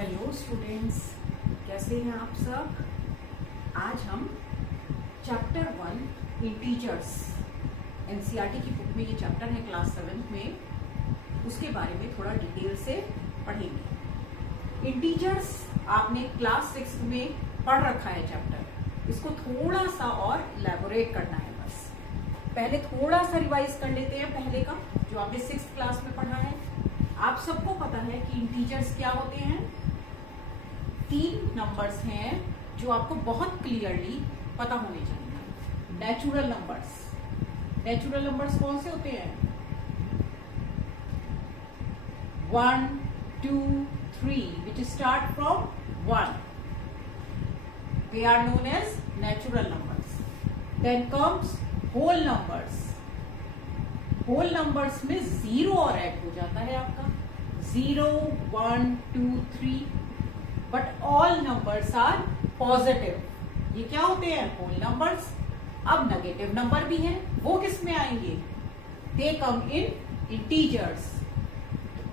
Hello students, कैसे हैं आप सब। आज हम चैप्टर 1 इंटीजर्स एनसीईआरटी की बुक में ये चैप्टर है क्लास 7 में, उसके बारे में थोड़ा डिटेल से पढ़ेंगे। इंटीजर्स आपने क्लास 6 में पढ़ रखा है चैप्टर, इसको थोड़ा सा और इलैबोरेट करना है। बस पहले थोड़ा सा रिवाइज कर लेते हैं पहले का जो आपने 6th क्लास में पढ़ा है। आप सबको पता है कि इंटीजर्स क्या होते हैं। 3 नंबर्स हैं जो आपको बहुत क्लियरली पता होने चाहिए। नेचुरल नंबर्स, नेचुरल नंबर्स कौन से होते हैं? 1, 2, 3 which start from 1. They are known as natural numbers. Then comes whole numbers. Whole numbers में 0 और ऐड हो जाता है आपका 0, 1, 2, 3, but all numbers are positive. ये क्या होते हैं? Whole numbers. अब नेगेटिव नंबर भी हैं, वो किस में आएंगे? दे कम इन इंटीजर्स।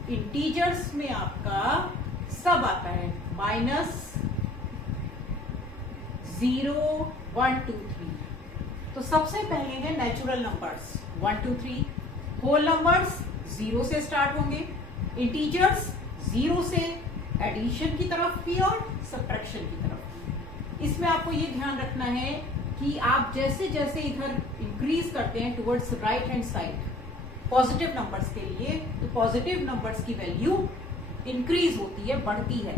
इंटीजर्स में आपका सब आता है -0, 1, 2, 3। तो सबसे पहले है नेचुरल नंबर्स 1, 2, 3। होल नंबर्स 0 से स्टार्ट होंगे, इंटीजर्स 0 से एडिशन की तरफ भी और सब्ट्रैक्शन की तरफ भी। इसमें आपको ये ध्यान रखना है कि आप जैसे जैसे इधर इंक्रीज करते हैं towards right hand side positive numbers के लिए, तो पॉजिटिव नंबर्स की वैल्यू इंक्रीज होती है, बढ़ती है।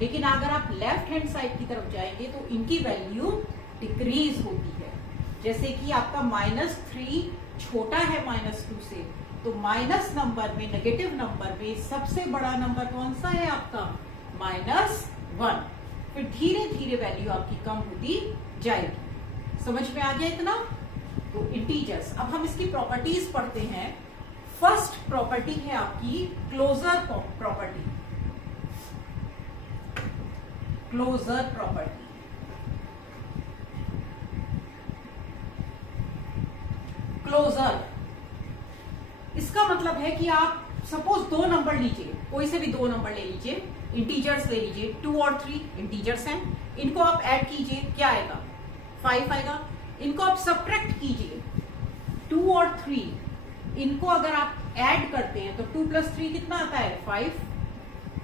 लेकिन अगर आप लेफ्ट हैंड साइड की तरफ जाएंगे तो इनकी वैल्यू डिक्रीज होती है। जैसे कि आपका -3 छोटा है -2 से, तो माइनस नंबर में, नेगेटिव नंबर में सबसे बड़ा नंबर कौन सा है आपका? -1। फिर धीरे धीरे वैल्यू आपकी कम होती जाएगी। समझ में आ गया इतना? तो इंटीजर्स। अब हम इसकी प्रॉपर्टीज पढ़ते हैं। फर्स्ट प्रॉपर्टी है आपकी closure property. Closure property, closure इसका मतलब है कि आप सपोज 2 नंबर लीजिए, कोई से भी 2 नंबर ले लीजिए, इंटीजर्स ले लीजिए, 2 और 3 इंटीजर्स हैं। इनको आप ऐड कीजिए, क्या आएगा? 5 आएगा। इनको आप सब्ट्रैक्ट कीजिए, 2 और 3 इनको अगर आप ऐड करते हैं तो 2 + 3 कितना आता है? 5।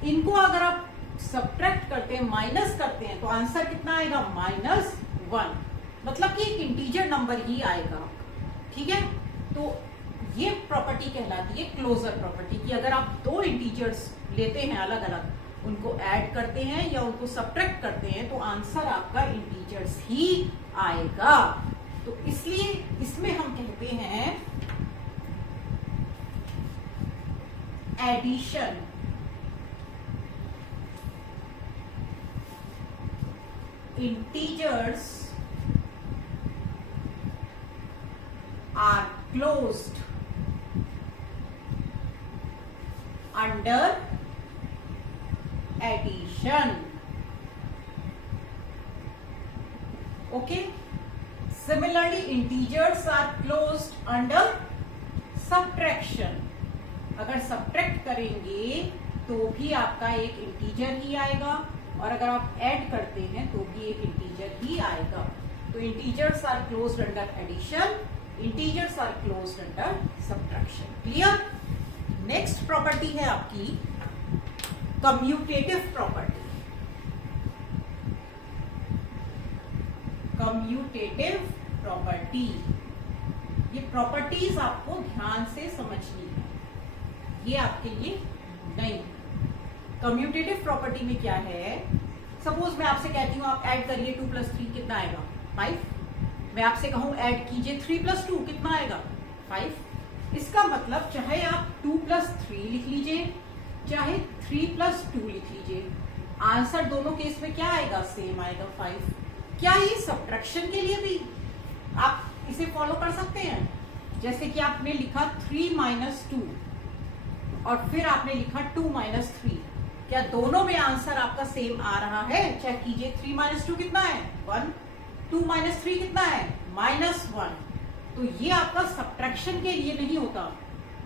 इनको अगर आप सब्ट्रैक्ट करते हैं, माइनस करते हैं, तो आंसर कितना आएगा? -1। मतलब कि एक इंटीजर नंबर ही आएगा। ठीक है, तो ये प्रॉपर्टी कहलाती है क्लोजर प्रॉपर्टी की अगर आप 2 इंटीजर्स लेते हैं अलग अलग, उनको ऐड करते हैं या उनको सब्ट्रैक्ट करते हैं, तो आंसर आपका इंटीजर्स ही आएगा। तो इसलिए इसमें हम कहते हैं addition. Integers are closed under addition. Okay, similarly integers are closed under subtraction. अगर सब्ट्रैक्ट करेंगे तो भी आपका एक इंटीजर ही आएगा, और अगर आप ऐड करते हैं तो भी एक इंटीजर ही आएगा। तो integers are closed under addition, integers are closed under subtraction. Clear? Next property है आपकी कम्यूटेटिव प्रॉपर्टी। कम्यूटेटिव प्रॉपर्टी, ये प्रॉपर्टीज आपको ध्यान से समझनी है, ये आपके लिए नहीं। कम्यूटेटिव प्रॉपर्टी में क्या है? सपोज मैं आपसे कहती हूं आप ऐड करिए 2 + 3 कितना आएगा? 5। मैं आपसे कहूं ऐड कीजिए 3 + 2 कितना आएगा? 5। इसका मतलब चाहे आप 2 + 3 लिख लीजिए, चाहे 3 + 2 लिख लीजिए, आंसर दोनों केस में क्या आएगा? सेम आएगा, 5। क्या ये सब्ट्रैक्शन के लिए भी आप इसे फॉलो कर सकते हैं? जैसे कि आपने लिखा 3 - 2 और फिर आपने लिखा 2 - 3, क्या दोनों में आंसर आपका सेम आ रहा है? चेक कीजिए, 3 - 2 कितना है? 1। 2 - 3 कितना है? -1। तो ये आपका सब्ट्रैक्शन के लिए नहीं होता,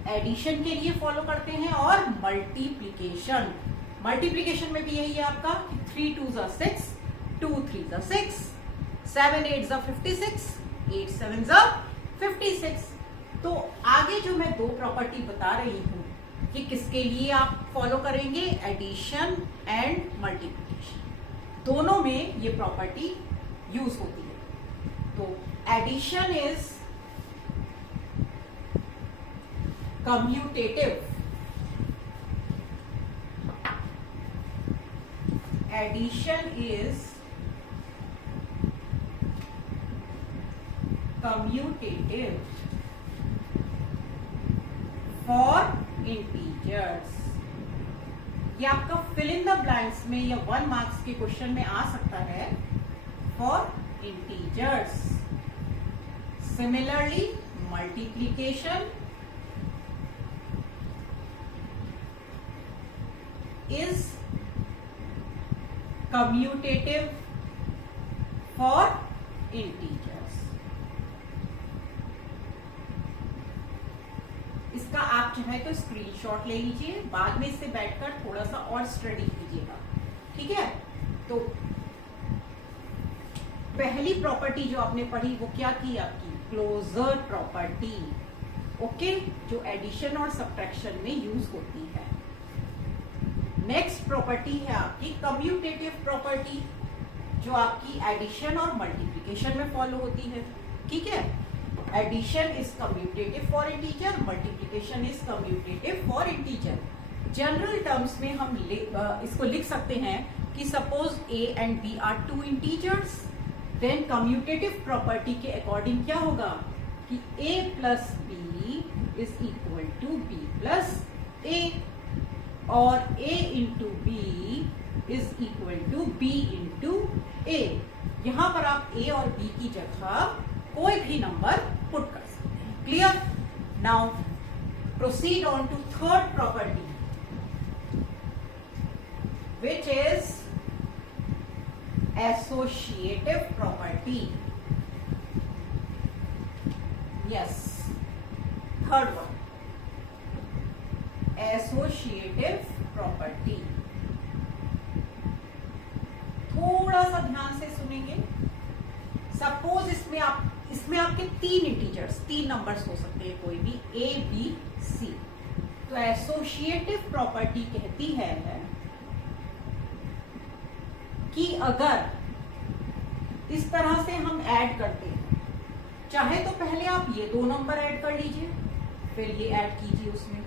एडिशन के लिए फॉलो करते हैं और मल्टीप्लीकेशन। मल्टीप्लीकेशन में भी यही है आपका, 3 2 ज़ा 6, 2 3 ज़ा 6, 7 8 ज़ा 56, 8 7 ज़ा 56। तो आगे जो मैं दो प्रॉपर्टी बता रही हूं कि किसके लिए आप फॉलो करेंगे, एडिशन एंड मल्टीप्लीकेशन, दोनों में ये प्रॉपर्टी यूज होती है। तो addition is commutative, addition is commutative for integers. ये आपका फिल इन द ब्लैंक्स में या 1 मार्क्स के क्वेश्चन में आ सकता है, for integers. Similarly multiplication is commutative for integers। इसका आप चाहे तो स्क्रीनशॉट ले लीजिए, बाद में इससे बैठकर थोड़ा सा और स्टडी कीजिएगा, ठीक है। तो पहली प्रॉपर्टी जो आपने पढ़ी वो क्या थी आपकी, क्लोजर प्रॉपर्टी, ओके, जो एडिशन और सब्ट्रैक्शन में यूज होती है। नेक्स्ट प्रॉपर्टी है आपकी कम्यूटेटिव प्रॉपर्टी, जो आपकी एडिशन और मल्टीप्लिकेशन में फॉलो होती है, ठीक है। Addition is commutative for integer, multiplication is commutative for integer. General terms में हम इसको लिख सकते हैं कि suppose a and b are 2 integers, then commutative property के अकॉर्डिंग क्या होगा कि a plus B is equal to b plus a, और a into B is equal to b into a। यहां पर आप a और b की जगह कोई भी नंबर पुट कर सकते हैं, clear. Now proceed on to third property, which is associative property. Yes, third one, associative property. थोड़ा सा ध्यान से सुनेंगे। सपोज इसमें आपके 3 इंटीजर्स, 3 नंबर्स हो सकते हैं, कोई भी a b c। तो एसोसिएटिव प्रॉपर्टी कहती है कि अगर इस तरह से हम ऐड करते हैं, चाहे तो पहले आप ये 2 नंबर ऐड कर लीजिए, फिर ये ऐड कीजिए उसमें,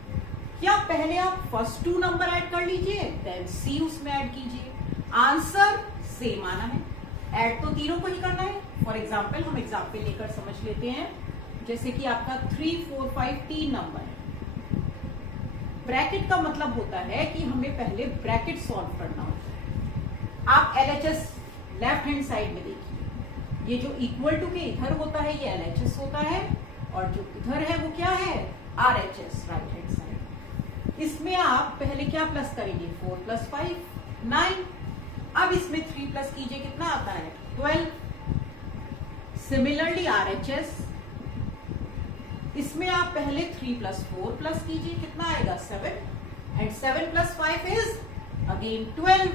या पहले आप फर्स्ट 2 नंबर ऐड कर लीजिए, देन सी उसमें ऐड कीजिए, आंसर सेम आना है। ऐड तो तीनों को ही करना है। फॉर एग्जाम्पल हम एग्जाम्पल लेकर समझ लेते हैं, जैसे कि आपका 3 4 5 3 नंबर है। ब्रैकेट का मतलब होता है कि हमें पहले ब्रैकेट सॉल्व करना होता है। आप LHS लेफ्ट हैंड साइड में देखिए, ये जो इक्वल टू के इधर होता है ये LHS होता है, और जो इधर है वो क्या है, RHS, राइट हैंड साइड। इसमें आप पहले क्या प्लस करेंगे, 4 + 5 9। अब इसमें 3 प्लस कीजिए, कितना आता है, 12। सिमिलरली RHS, इसमें आप पहले 3 + 4 प्लस कीजिए, कितना आएगा, 7, एंड 7 + 5 इज अगेन 12।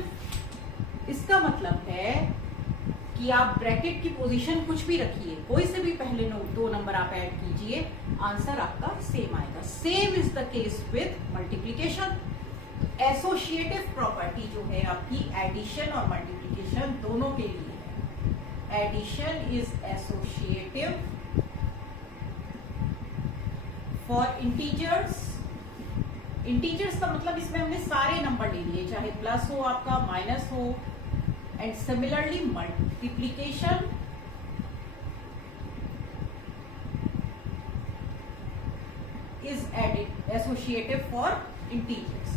इसका मतलब है कि आप ब्रैकेट की पोजीशन कुछ भी रखिए, कोई से भी पहले 2 नंबर आप ऐड कीजिए, आंसर आपका सेम आएगा। Same is the case with multiplication. Associative property जो है आपकी एडिशन और मल्टीप्लिकेशन दोनों के लिए है। Addition is associative for integers. Integers का मतलब इसमें हमने सारे नंबर ले लिए, चाहे प्लस हो आपका, माइनस हो। And similarly multiplication is associative for integers.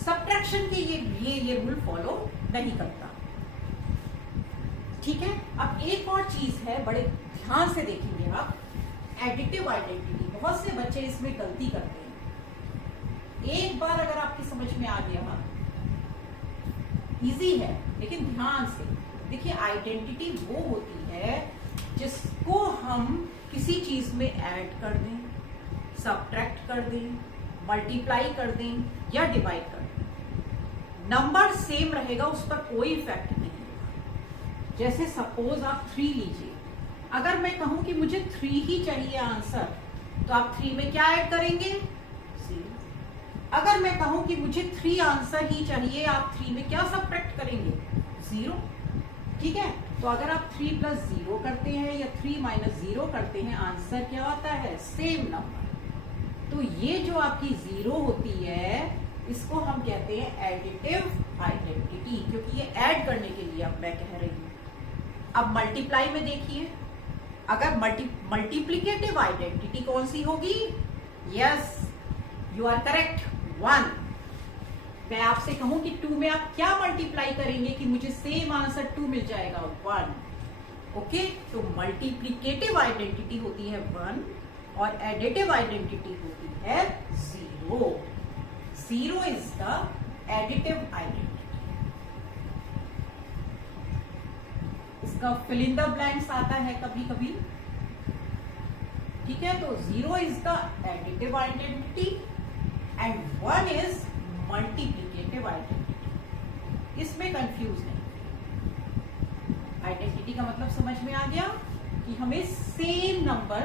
Subtraction के लिए ये रूल फॉलो नहीं करता, ठीक है। अब एक और चीज है, बड़े ध्यान से देखेंगे आप, एडिटिव आइडेंटिटी। बहुत से बच्चे इसमें गलती करते हैं। एक बार अगर आपकी समझ में आ गया, इजी है, लेकिन ध्यान से देखिए, आइडेंटिटी वो होती है जिसको हम किसी चीज में ऐड कर दें, सब्ट्रैक्ट कर दें, मल्टीप्लाई कर दें या डिवाइड कर दें। नंबर सेम रहेगा, उस पर कोई इफेक्ट नहीं होगा। जैसे सपोज आप 3 लीजिए, अगर मैं कहूं कि मुझे 3 ही चाहिए आंसर, तो आप 3 में क्या ऐड करेंगे? 0। अगर मैं कहूं कि मुझे 3 आंसर ही चाहिए, आप 3 में क्या सब्ट्रैक्ट करेंगे? 0। ठीक है, तो अगर आप 3 + 0 करते हैं या 3 - 0 करते हैं, आंसर क्या आता है? Same number. तो ये जो आपकी 0 होती है, इसको हम कहते हैं एडिटिव आइडेंटिटी, क्योंकि ये ऐड करने के लिए अब मैं कह रही हूं। अब मल्टीप्लाई में देखिए, अगर मल्टीप्लिकेटिव आइडेंटिटी कौन सी होगी? Yes, you are correct, 1। मैं आपसे कहूं कि 2 में आप क्या मल्टीप्लाई करेंगे कि मुझे सेम आंसर 2 मिल जाएगा? 1। ओके, तो मल्टीप्लिकेटिव आइडेंटिटी होती है 1 और एडिटिव आइडेंटिटी होती है 0। 0 इज द एडिटिव आइडेंटिटी। इसका फिल इन द ब्लैंक्स आता है कभी कभी। ठीक है, तो 0 is the additive identity and 1 is multiplicative identity. इसमें कंफ्यूज नहीं। आइडेंटिटी का मतलब समझ में आ गया कि हमें सेम नंबर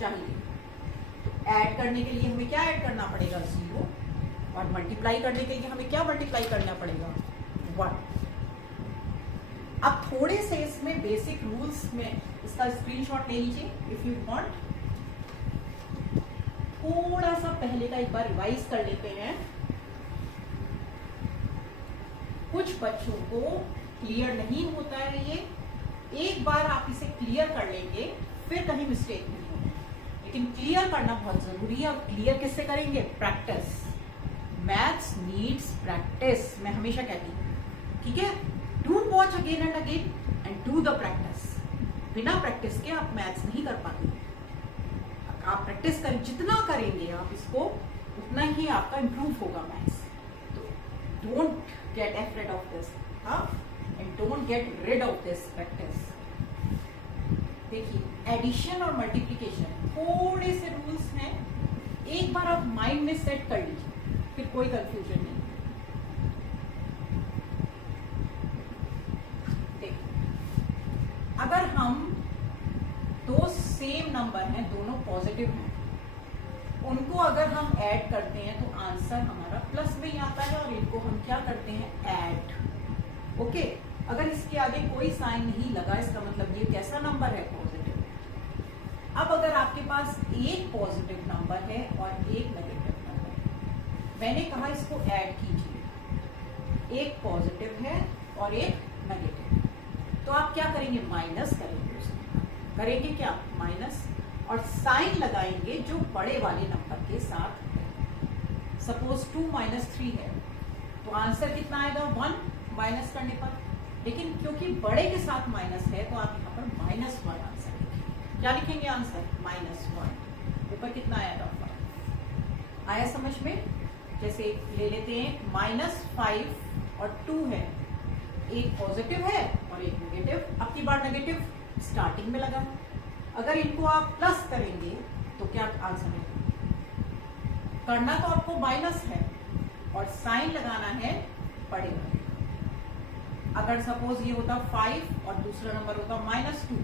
चाहिए। तो ऐड करने के लिए हमें क्या ऐड करना पड़ेगा? 0। और मल्टीप्लाई करने के लिए हमें क्या मल्टीप्लाई करना पड़ेगा? 1। अब थोड़े से इसमें बेसिक रूल्स में इसका स्क्रीनशॉट ले लीजिए इफ यू वांट। थोड़ा सा पहले का एक बार रिवाइज कर लेते हैं। कुछ बच्चों को क्लियर नहीं होता है ये, एक बार आप इसे क्लियर कर लेंगे फिर कहीं मिस्टेक नहीं होगी। लेकिन क्लियर करना बहुत जरूरी है। और क्लियर किससे करेंगे? प्रैक्टिस। मैथ्स नीड्स प्रैक्टिस, मैं हमेशा कहती हूँ। ठीक है, do watch again and again and do the practice. बिना प्रैक्टिस के आप मैथ्स नहीं कर पाते। आप प्रैक्टिस करें, जितना करेंगे आप इसको उतना ही आपका इंप्रूव होगा मैथ्स। तो don't get afraid of this, and don't get rid of this practice. देखिए, एडिशन और मल्टीप्लिकेशन थोड़े से रूल्स हैं, एक बार आप माइंड में सेट कर लीजिए, फिर कोई कंफ्यूजन नहीं। अगर हम दो सेम नंबर हैं, दोनों पॉजिटिव हैं, उनको अगर हम ऐड करते हैं तो आंसर हमारा प्लस में ही आता है और इनको हम क्या करते हैं? ऐड। ओके, अगर इसके आगे कोई साइन नहीं लगा, इसका मतलब ये कैसा नंबर है? पॉजिटिव। अब अगर आपके पास एक पॉजिटिव नंबर है और एक नेगेटिव नंबर है, मैंने कहा इसको ऐड कीजिए। एक पॉजिटिव है और एक नेगेटिव, तो आप क्या करेंगे? माइनस करेंगे उसमें। करेंगे क्या? माइनस, और साइन लगाएंगे जो बड़े वाले नंबर के साथ है। सपोज 2 - 3 है, तो आंसर कितना आएगा? 1 माइनस करने पर। लेकिन क्योंकि बड़े के साथ माइनस है तो आप यहाँ पर -1 आंसर लिखेंगे। क्या लिखेंगे आंसर? -1। ऊपर कितना आएगा? 5। आया समझ में? जैसे ले लेते हैं -5 और 2 है, एक पॉजिटिव है और एक नेगेटिव। अब की बार नेगेटिव स्टार्टिंग में लगा, अगर इनको आप प्लस करेंगे तो क्या आंसर है? करना तो आपको माइनस है और साइन लगाना है बड़े वाले। अगर सपोज ये होता 5 और दूसरा नंबर होता -2,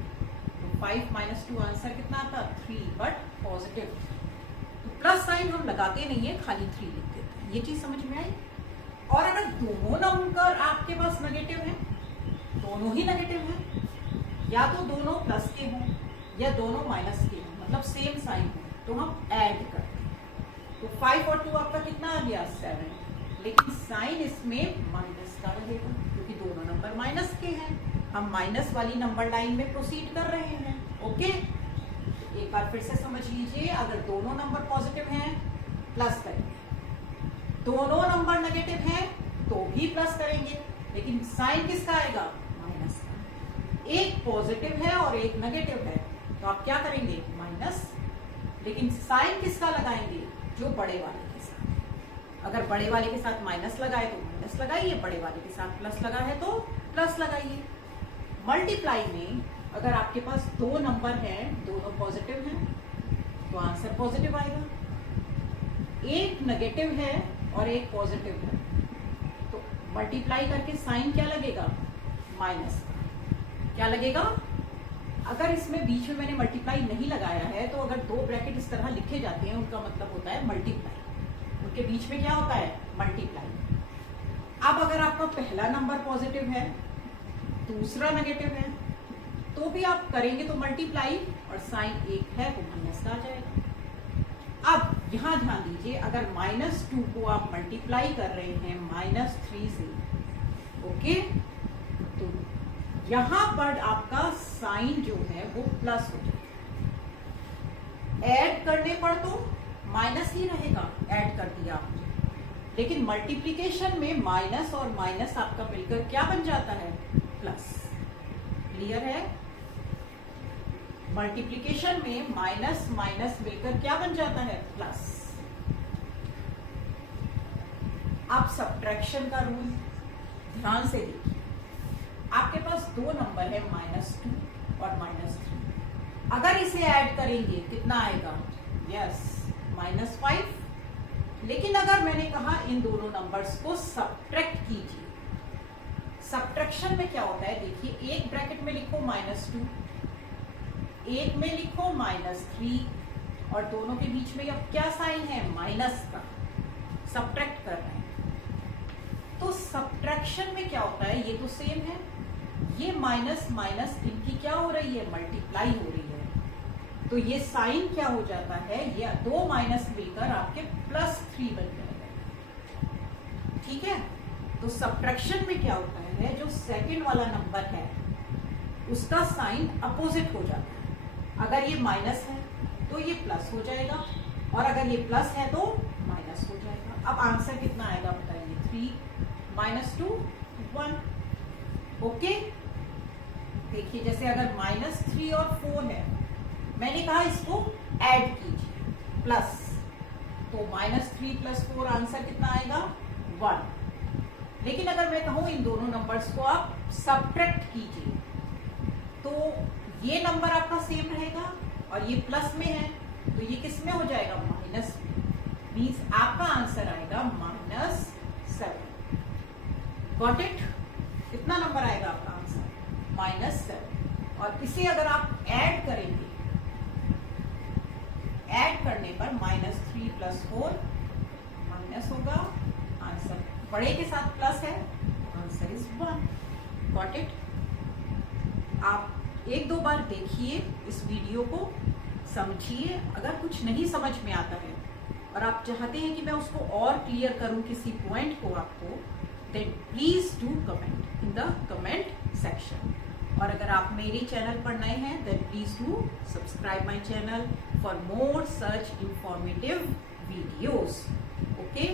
तो 5 - 2 आंसर कितना आता? 3, बट पॉजिटिव। तो प्लस साइन हम लगाते नहीं है, खाली 3 लिख देते हैं। ये चीज समझ में आई? और अगर दोनों नंबर आपके पास नेगेटिव हैं, दोनों ही नेगेटिव हैं, या तो दोनों प्लस के हों या दोनों माइनस के हों, मतलब सेम साइन हो, तो हम ऐड करते हैं। तो 5 और 2 आपका कितना आ गया? 7। लेकिन साइन इसमें माइनस का रहेगा क्योंकि दोनों नंबर माइनस के हैं। हम माइनस वाली नंबर लाइन में प्रोसीड कर रहे हैं। ओके, एक बार फिर से समझ लीजिए। अगर दोनों नंबर पॉजिटिव हैं, प्लस करेंगे। दोनों नंबर नेगेटिव हैं तो भी प्लस करेंगे, लेकिन साइन किसका आएगा? माइनस का। एक पॉजिटिव है और एक नेगेटिव है, तो आप क्या करेंगे? माइनस। लेकिन साइन किसका लगाएंगे? जो बड़े वाले के साथ। अगर बड़े वाले के साथ माइनस लगाए तो माइनस लगाइए, बड़े वाले के साथ प्लस लगा है तो प्लस लगाइए। मल्टीप्लाई में अगर आपके पास दो नंबर हैं, दोनों पॉजिटिव हैं, तो आंसर पॉजिटिव आएगा। एक नेगेटिव है और एक पॉजिटिव है, तो मल्टीप्लाई करके साइन क्या लगेगा, माइनस का। क्या लगेगा, अगर इसमें बीच में मैंने मल्टीप्लाई नहीं लगाया है तो अगर दो ब्रैकेट इस तरह लिखे जाते हैं उनका मतलब होता है मल्टीप्लाई, उनके बीच में क्या होता है, मल्टीप्लाई। अब अगर आपका पहला नंबर पॉजिटिव है, दूसरा नेगेटिव है, तो भी आप करेंगे तो मल्टीप्लाई, और साइन एक है तो माइनस का आ जाएगा। अब यहां ध्यान दीजिए, अगर -2 को आप मल्टीप्लाई कर रहे हैं -3 से, ओके, तो यहां पर आपका साइन जो है वो प्लस हो जाएगा। ऐड करने पर तो माइनस ही रहेगा, ऐड कर दिया आपने, लेकिन मल्टीप्लिकेशन में माइनस और माइनस आपका मिलकर क्या बन जाता है, प्लस। क्लियर है, मल्टीप्लिकेशन में माइनस माइनस मिलकर क्या बन जाता है, प्लस। अब सब्ट्रैक्शन का रूल ध्यान से देखिए, आपके पास दो नंबर है -2 और -3। अगर इसे ऐड करेंगे कितना आएगा, यस, -5। लेकिन अगर मैंने कहा इन दोनों नंबर्स को सब्ट्रैक्ट कीजिए, सब्ट्रैक्शन में क्या होता है, देखिए, एक ब्रैकेट में लिखो -2, एक में लिखो -3, और दोनों के बीच में अब क्या साइन है, माइनस का, सब्ट्रैक्ट कर रहे हैं। तो सब्ट्रैक्शन में क्या होता है, ये तो सेम है, ये माइनस माइनस इनकी क्या हो रही है, मल्टीप्लाई हो रही है, तो ये साइन क्या हो जाता है, ये दो माइनस मिलकर आपके +3 बन जाएगा। ठीक है, तो सब्ट्रैक्शन में क्या होता है, जो सेकंड वाला नंबर है उसका साइन अपोजिट हो जाता है। अगर ये माइनस है तो ये प्लस हो जाएगा, और अगर ये प्लस है तो माइनस हो जाएगा। अब आंसर कितना आएगा बताइए, 3 -2 1। ओके, देखिए, जैसे अगर -3 और 4 है, मैंने कहा इसको ऐड कीजिए, प्लस, तो -3 + 4 आंसर कितना आएगा, 1। लेकिन अगर मैं कहूं इन दोनों नंबर्स को आप सब्ट्रैक्ट कीजिए, तो ये नंबर आपका सेम रहेगा और ये प्लस में है, तो ये किस में हो जाएगा, माइनस में। मीन्स आपका आंसर आएगा -7। गॉट इट, कितना नंबर आएगा आपका आंसर, -7। और इसे अगर आप ऐड करेंगे, ऐड करने पर -3 + 4 माइनस होगा, आंसर बड़े के साथ प्लस है, आंसर इज 1। Got it. आप एक दो बार देखिए इस वीडियो को, समझिए। अगर कुछ नहीं समझ में आता है और आप चाहते हैं कि मैं उसको और क्लियर करूं किसी पॉइंट को आपको, then please do comment in the comment section. और अगर आप मेरे चैनल पर नए हैं, then please do subscribe my channel for more such informative videos. Okay,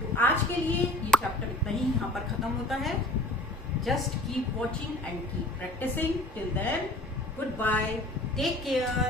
तो आज के लिए ये चैप्टर इतना ही यहाँ पर खत्म होता है। Just keep watching and keep practicing. Till then, goodbye. Take care.